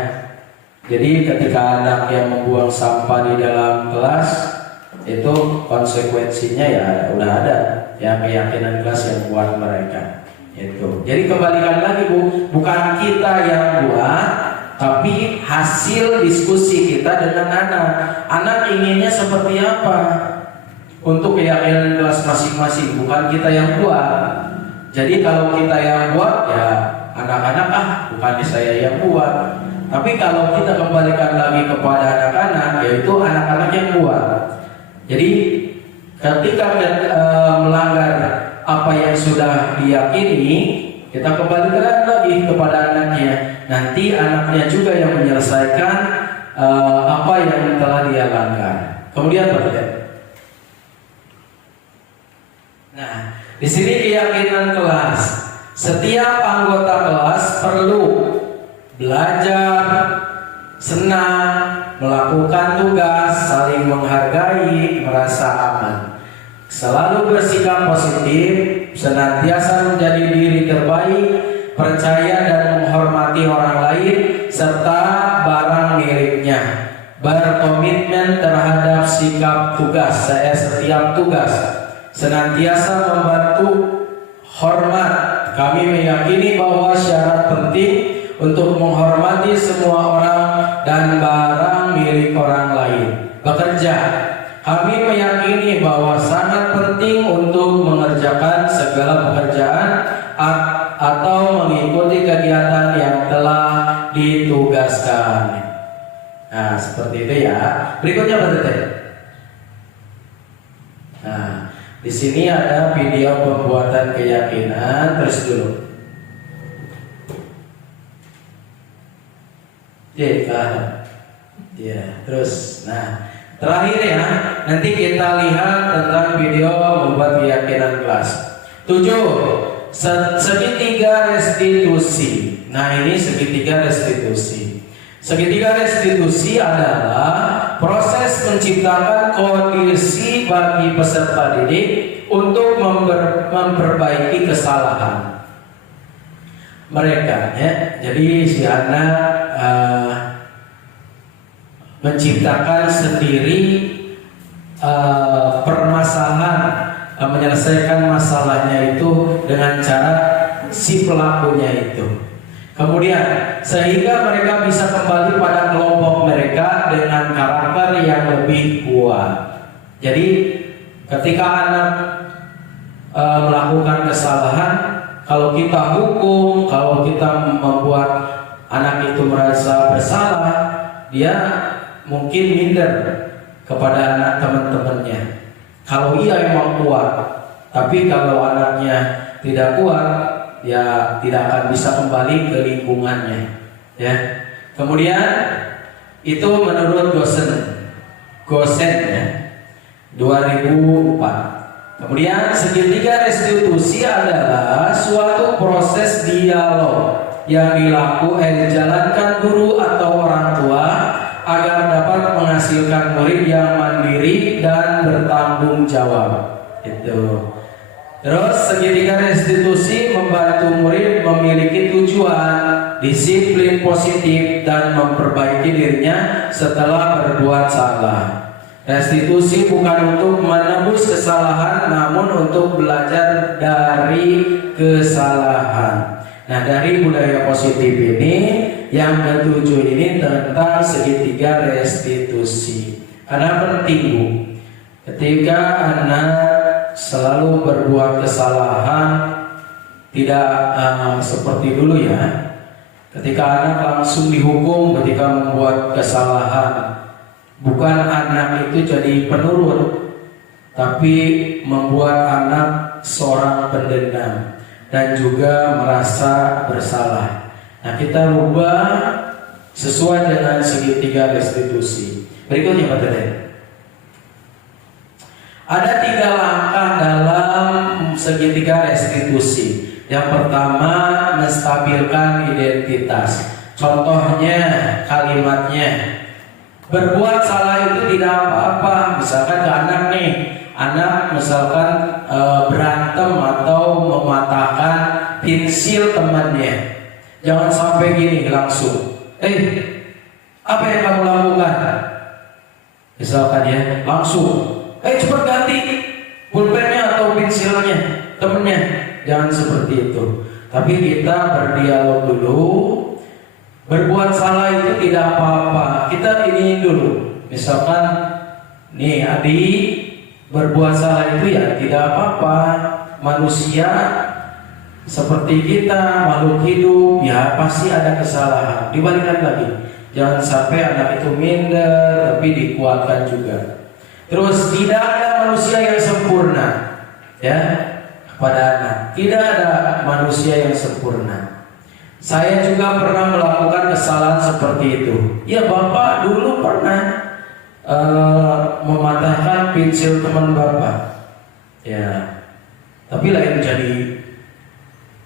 Jadi ketika anak yang membuang sampah di dalam kelas itu konsekuensinya ya udah ada ya, keyakinan kelas yang buat mereka itu. Jadi kembalikan lagi Bu, bukan kita yang buat, tapi hasil diskusi kita dengan anak. Anak inginnya seperti apa untuk keyakinan kelas masing-masing, bukan kita yang buat. Jadi kalau kita yang buat ya anak-anak bukan saya yang buat. Tapi kalau kita kembalikan lagi kepada anak-anak, yaitu anak-anak yang buat. Jadi ketika melanggar apa yang sudah diyakini, kita kembalikan lagi kepada anaknya. Nanti anaknya juga yang menyelesaikan apa yang telah dia langgar. Kemudian berikutnya. Nah, di sini keyakinan kelas. Setiap anggota kelas perlu belajar, senang, melakukan tugas, saling menghargai, merasa aman. Selalu bersikap positif, senantiasa menjadi diri terbaik, percaya dan menghormati orang lain serta barang miliknya. Berkomitmen terhadap sikap tugas, saya setiap tugas senantiasa membantu, hormat. Kami meyakini bahwa syarat penting untuk menghormati semua orang dan barang milik orang lain. Bekerja, kami meyakini bahwa sangat penting untuk mengerjakan segala pekerjaan atau mengikuti kegiatan yang telah ditugaskan. Nah, seperti itu ya. Berikutnya berarti. Nah, di sini ada video pembuatan keyakinan. Terus dulu. Ya, terus. Nah, terakhir ya. Nanti kita lihat tentang video membuat keyakinan kelas. 7. Segitiga restitusi. Nah, ini segitiga restitusi. Segitiga restitusi adalah proses menciptakan kondisi bagi peserta didik untuk memperbaiki kesalahan mereka ya. Jadi si anak menciptakan sendiri permasalahan, menyelesaikan masalahnya itu dengan cara si pelakunya itu. Kemudian sehingga mereka bisa kembali pada kelompok mereka dengan karakter yang lebih kuat. Jadi ketika anak melakukan kesalahan, kalau kita hukum, kalau kita membuat anak itu merasa bersalah, dia mungkin minder kepada anak teman-temannya. Kalau ia emang kuat, tapi kalau anaknya tidak kuat, ya tidak akan bisa kembali ke lingkungannya. Ya. Kemudian itu menurut Gosen ya, 2004. Kemudian segitiga restitusi adalah suatu proses dialog yang dijalankan guru atau orang tua agar dapat menghasilkan murid yang mandiri dan bertanggung jawab. Itu. Terus segitiga restitusi membantu murid memiliki tujuan, disiplin positif dan memperbaiki dirinya setelah berbuat salah. Restitusi bukan untuk menebus kesalahan, namun untuk belajar dari kesalahan. Nah, dari budaya positif ini, yang ketujuh ini tentang segitiga restitusi. Karena penting, Bu, ketika anak selalu berbuat kesalahan, tidak seperti dulu ya. Ketika anak langsung dihukum ketika membuat kesalahan, bukan anak itu jadi penurut, tapi membuat anak seorang pendendam dan juga merasa bersalah. Nah, kita rubah sesuai dengan segitiga restitusi. Berikutnya Pak Tete. Ada 3 langkah dalam segitiga restitusi. Yang pertama, menstabilkan identitas. Contohnya, kalimatnya. Berbuat salah itu tidak apa-apa. Misalkan ke anak nih, anak misalkan berantem atau mematahkan pensil temannya, jangan sampai gini langsung, apa yang kamu lakukan? Misalkan ya, langsung, cepat ganti pulpennya atau pensilnya temennya. Jangan seperti itu. Tapi kita berdialog dulu. Berbuat salah itu tidak apa-apa. Kita ini dulu. Misalkan nih adik berbuat salah itu ya tidak apa-apa. Manusia seperti kita, makhluk hidup, ya pasti ada kesalahan. Dibalikan lagi. Jangan sampai anak itu minder, tapi dikuatkan juga. Terus tidak ada manusia yang sempurna. Ya, kepada anak. Tidak ada manusia yang sempurna. Saya juga pernah melakukan kesalahan seperti itu. Ya, Bapak dulu pernah mematahkan pensil teman Bapak. Ya, tapi lain jadi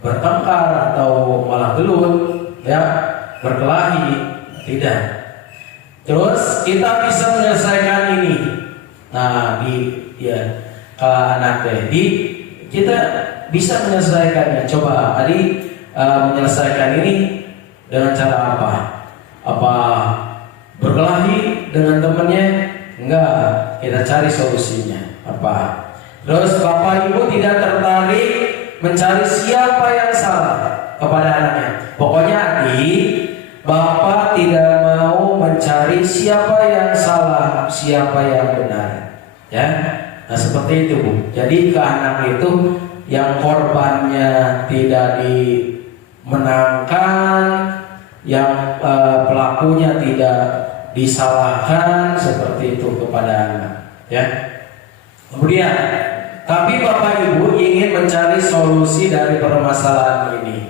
bertengkar atau malah gelut, ya, berkelahi. Tidak. Terus kita bisa menyelesaikan ini. Nah, kalau anak tadi kita bisa menyelesaikannya. Coba adik menyelesaikan ini dengan cara apa? Apa berkelahi dengan temannya? Enggak, kita cari solusinya. Apa? Terus Bapak Ibu tidak tertarik mencari siapa yang salah kepada anaknya. Pokoknya adik, Bapak tidak mau mencari siapa yang salah, siapa yang benar. Ya. Nah, seperti itu, Bu. Jadi ke anak itu yang korbannya tidak dimenangkan, yang pelakunya tidak disalahkan, seperti itu kepada anak, ya. Kemudian, tapi Bapak Ibu ingin mencari solusi dari permasalahan ini.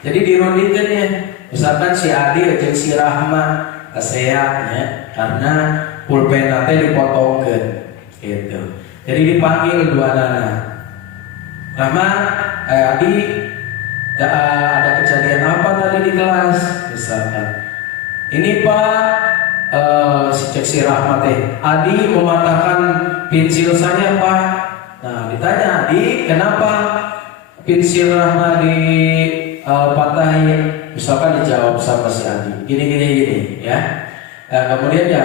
Jadi dirundingkan ya, misalkan si Adi atau si Rahma keseaknya karena pulpen nanti dipotongkan, gitu. Jadi dipanggil dua anak. Rahma, Adi, ada kejadian apa tadi di kelas? Misalkan, ini Pak, si Rahmat Adi mematahkan pensil saya Pak. Nah, ditanya Adi, kenapa pensil Rahmat dipatahin? Misalkan dijawab sama si Adi, gini, ya. Nah, kemudian ya,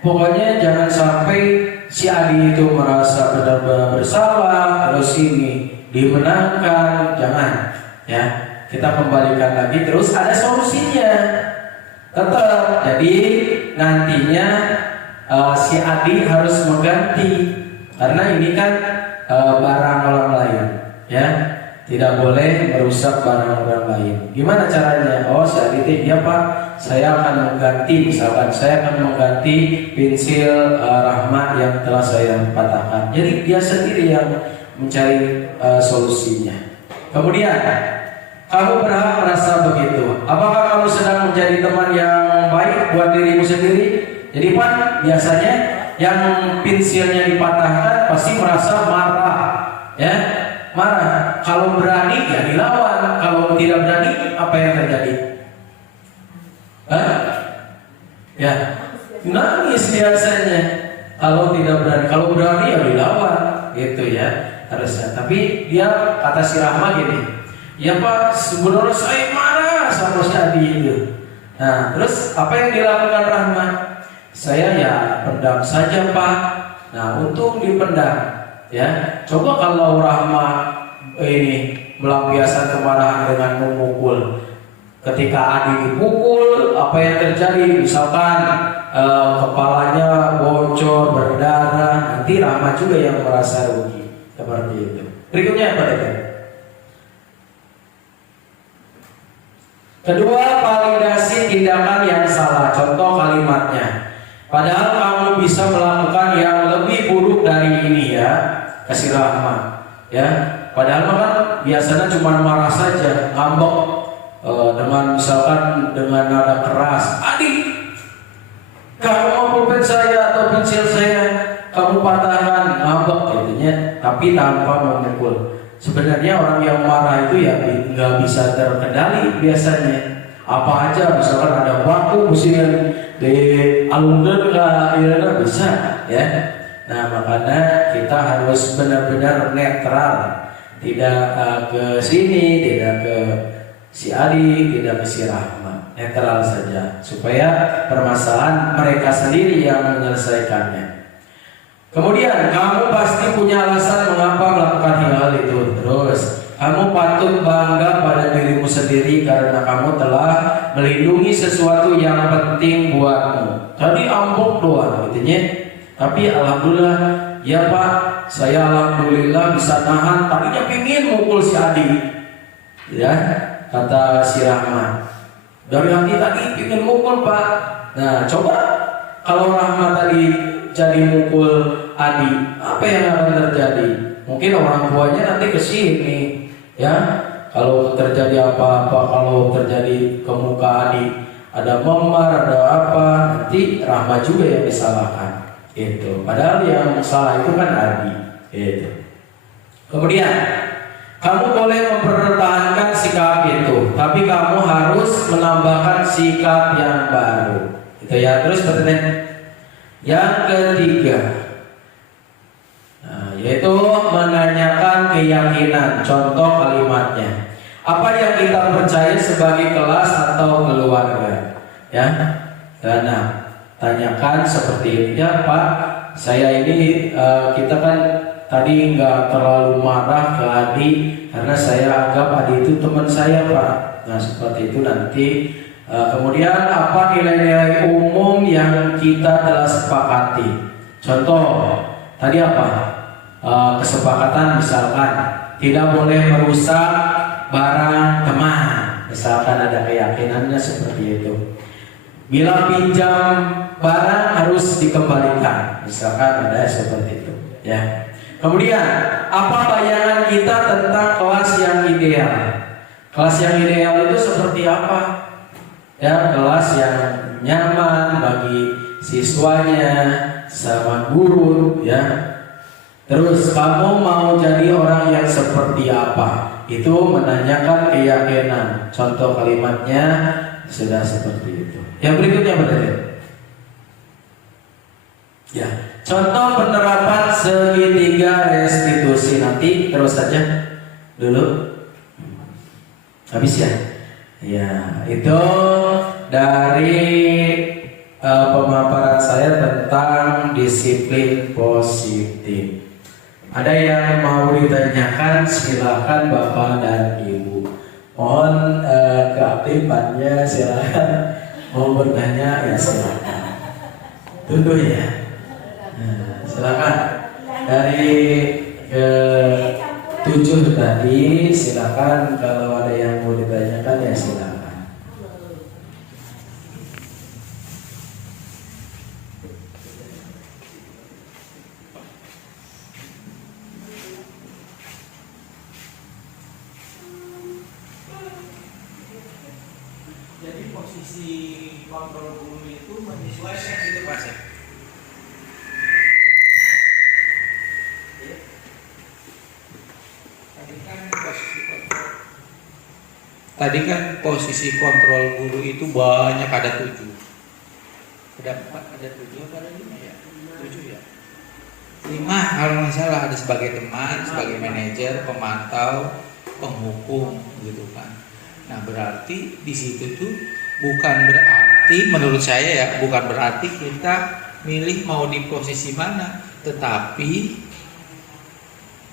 pokoknya jangan sampai si Adi itu merasa benar-benar bersalah, terus ini dimenangkan, jangan. Ya, kita kembalikan lagi, terus ada solusinya. Tetap, jadi nantinya si adik harus mengganti karena ini kan barang orang lain, ya. Tidak boleh merusak barang orang lain. Gimana caranya? Oh, si adik, iya Pak, saya akan mengganti, misalkan saya akan mengganti pensil Rahmat yang telah saya patahkan. Jadi dia sendiri yang mencari solusinya. Kemudian kamu berhak merasa begitu. Apakah kamu sedang menjadi teman yang baik buat dirimu sendiri? Jadi Pak, biasanya yang pensilnya dipatahkan pasti merasa marah, ya, marah. Kalau berani ya dilawan, kalau tidak berani apa yang terjadi? Ya, nangis biasanya. Kalau tidak berani, kalau berani ya dilawan, gitu ya harusnya. Tapi dia kata si Rahma gini, ya Pak, sebenarnya saya marah sama si Adi itu. Nah, terus apa yang dilakukan Rahma? Saya ya pendam saja Pak. Nah, untung dipendam, ya. Coba kalau Rahma ini melampiaskan kemarahan dengan memukul. Ketika Adi dipukul, apa yang terjadi? Misalkan kepalanya bocor, berdarah, nanti Rahma juga yang merasa rugi. Seperti itu. Berikutnya apa tadi? Kedua, validasi tindakan yang salah. Contoh kalimatnya. Padahal kamu bisa melakukan yang lebih buruk dari ini ya, kasih Rahma. Ya, padahal kan biasanya cuma marah saja, ngambek dengan misalkan dengan nada keras. Adik, kamu mau pulpen saya atau pensil saya, kamu patahkan, ngambek gitu. Tapi tanpa memukul. Sebenarnya orang yang marah itu ya nggak bisa terkendali biasanya. Apa aja, misalkan ada baku mesti di alunkan nggak bisa, ya. Nah makanya kita harus benar-benar netral, tidak ke sini, tidak ke si Adi, tidak ke si Rahma, netral saja supaya permasalahan mereka sendiri yang menyelesaikannya. Kemudian kamu pasti punya alasan mengapa melakukan hal itu. Terus kamu patut bangga pada dirimu sendiri karena kamu telah melindungi sesuatu yang penting buatmu. Tadi ambok doang gitu. Tapi alhamdulillah, ya Pak, saya alhamdulillah bisa nahan. Tadinya pingin mukul si Adi, ya, kata si Rahma. Dari hati tadi pingin mukul Pak. Nah coba kalau Rahma tadi jadi mukul Adi, apa yang akan terjadi? Mungkin orang tuanya nanti kesini, ya. Kalau terjadi apa-apa, kalau terjadi ke muka Adi, ada memar, ada apa, nanti Rahma juga yang disalahkan. Itu. Padahal yang salah itu kan Adi. Itu. Kemudian kamu boleh mempertahankan sikap itu, tapi kamu harus menambahkan sikap yang baru. Itu ya. Terus berikutnya. Yang ketiga, yaitu menanyakan keyakinan. Contoh kalimatnya. Apa yang kita percaya sebagai kelas atau keluarga? Ya. Nah, tanyakan seperti ini, ya Pak, saya ini kita kan tadi nggak terlalu marah ke Adi karena saya anggap Adi itu teman saya Pak. Nah seperti itu nanti. Kemudian apa nilai-nilai umum yang kita telah sepakati? Contoh tadi apa? Kesepakatan misalkan tidak boleh merusak barang teman. Misalkan ada keyakinannya seperti itu. Bila pinjam barang harus dikembalikan. Misalkan ada seperti itu, ya. Kemudian apa bayangan kita tentang kelas yang ideal? Kelas yang ideal itu seperti apa? Ya, kelas yang nyaman bagi siswanya sama guru, ya. Terus kamu mau jadi orang yang seperti apa? Itu menanyakan keyakinan. Contoh kalimatnya sudah seperti itu. Yang berikutnya berarti. Ya, contoh penerapan segitiga restitusi. Nanti terus saja dulu. Habis ya? Ya, itu dari pemaparan saya tentang disiplin positif. Ada yang mau ditanyakan, silakan Bapak dan Ibu. Mohon keaktifannya, silakan. Mau bertanya ya silakan. Duduk ya. Nah, silakan dari ke 7 tadi, silakan kalau ada yang mau ditanyakan ya silakan. Jadi posisi kontrol guru itu menyesuaikan gitu Pak Sep. Tadi kan posisi kontrol guru itu banyak, ada 7. Ada 4, ada 7, ada 5 ya? 7 ya? 5 kalau nggak salah, ada sebagai teman, sebagai manajer, pemantau, penghukum gitu kan. Nah berarti di situ tuh bukan berarti, menurut saya ya, bukan berarti kita milih mau di posisi mana, tetapi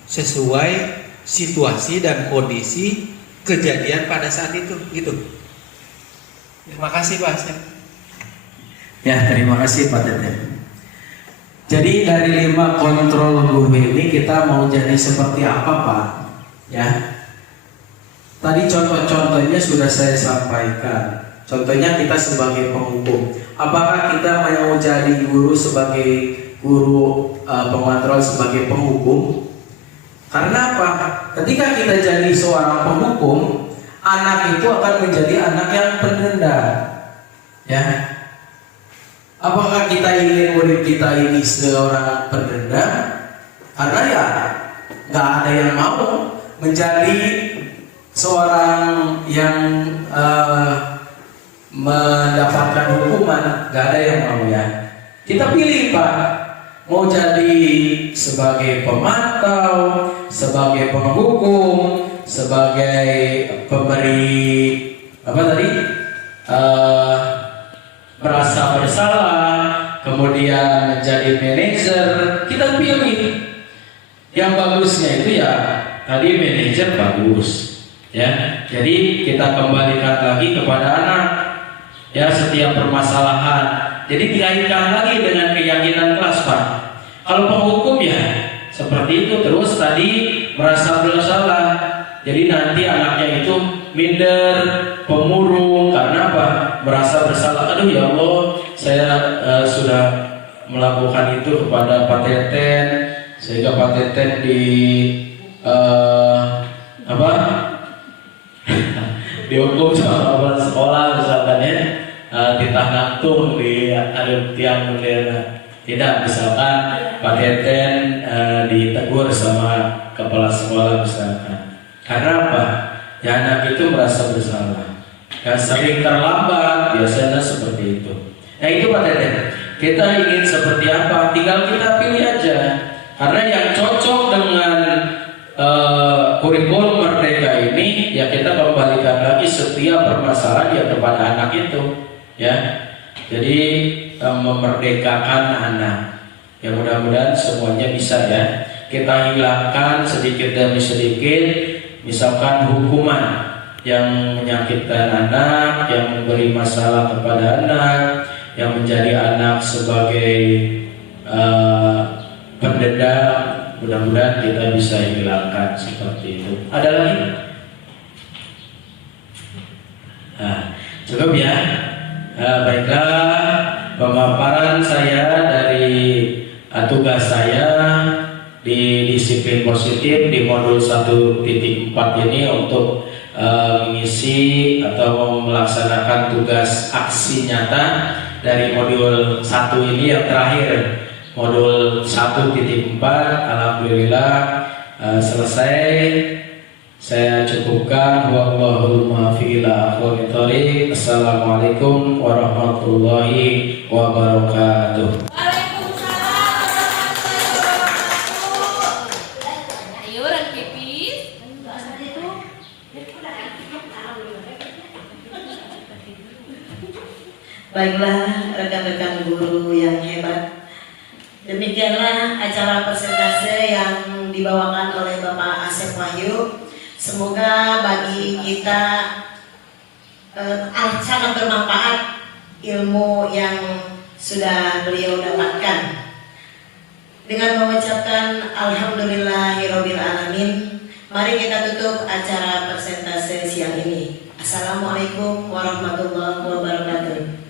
sesuai situasi dan kondisi kejadian pada saat itu gitu. Terima kasih Pak Asep. Ya, terima kasih Pak Teten. Jadi dari 5 kontrol guru ini kita mau jadi seperti apa Pak? Ya. Tadi contoh-contohnya sudah saya sampaikan. Contohnya kita sebagai penghukum. Apakah kita mau jadi guru sebagai guru pengontrol sebagai penghukum? Karena apa? Ketika kita jadi seorang penghukum, anak itu akan menjadi anak yang pendendam. Ya. Apakah kita ingin murid kita ini seorang pendendam? Karena ya nggak ada yang mau menjadi seorang yang mendapatkan hukuman, nggak ada yang mau ya. Kita pilih Pak, mau jadi sebagai pemantau, sebagai penghukum, sebagai pemberi apa tadi, merasa bersalah, kemudian menjadi manajer. Kita pilih yang bagusnya itu ya tadi manajer bagus ya. Jadi kita kembalikan lagi kepada anak ya, setiap permasalahan. Jadi dikaitkan lagi dengan keyakinan kelas Pak. Kalau penghukum ya seperti itu terus tadi merasa bersalah. Jadi nanti anaknya itu minder, pemurung karena apa? Merasa bersalah. Aduh ya Allah, saya sudah melakukan itu kepada Pak Teten, sehingga Pak Teten di dihukum sama kepala sekolah misalkan ya. Ditanggung di ada tiang bendera. Tidak, misalkan Pak Teten ditegur sama kepala sekolah misalkan. Karena apa? Ya anak itu merasa bersalah. Ya sering terlambat, biasanya seperti itu. Nah itu Pak Teten. Kita ingin seperti apa? Tinggal kita pilih aja. Karena yang cocok dengan kurikulum Merdeka ini, ya kita kembalikan lagi setiap permasalahan ya kepada anak itu. Ya, jadi memerdekakan anak. Ya mudah-mudahan semuanya bisa ya. Kita hilangkan sedikit demi sedikit, misalkan hukuman yang menyakitkan anak, yang memberi masalah kepada anak, yang menjadi anak sebagai pendendam. Mudah-mudahan kita bisa hilangkan seperti itu. Ada lagi? Nah, cukup ya. Baiklah, pemaparan saya dari tugas saya di disiplin positif di modul 1.4 ini untuk mengisi atau melaksanakan tugas aksi nyata dari modul 1 ini yang terakhir, modul 1.4. Alhamdulillah selesai. Saya cukupkan. Wallahul muwaffiq ila aqwamit thoriq. Assalamualaikum warahmatullahi wabarakatuh. Baiklah rekan-rekan guru yang hebat, demikianlah acara persentase yang dibawakan oleh Bapak Asep Wahyu. Semoga bagi kita sangat bermanfaat ilmu yang sudah sudah beliau dapatkan. Dengan mengucapkan Alhamdulillahirabbil alamin, mari kita tutup acara persentase siang ini. Assalamualaikum warahmatullahi wabarakatuh.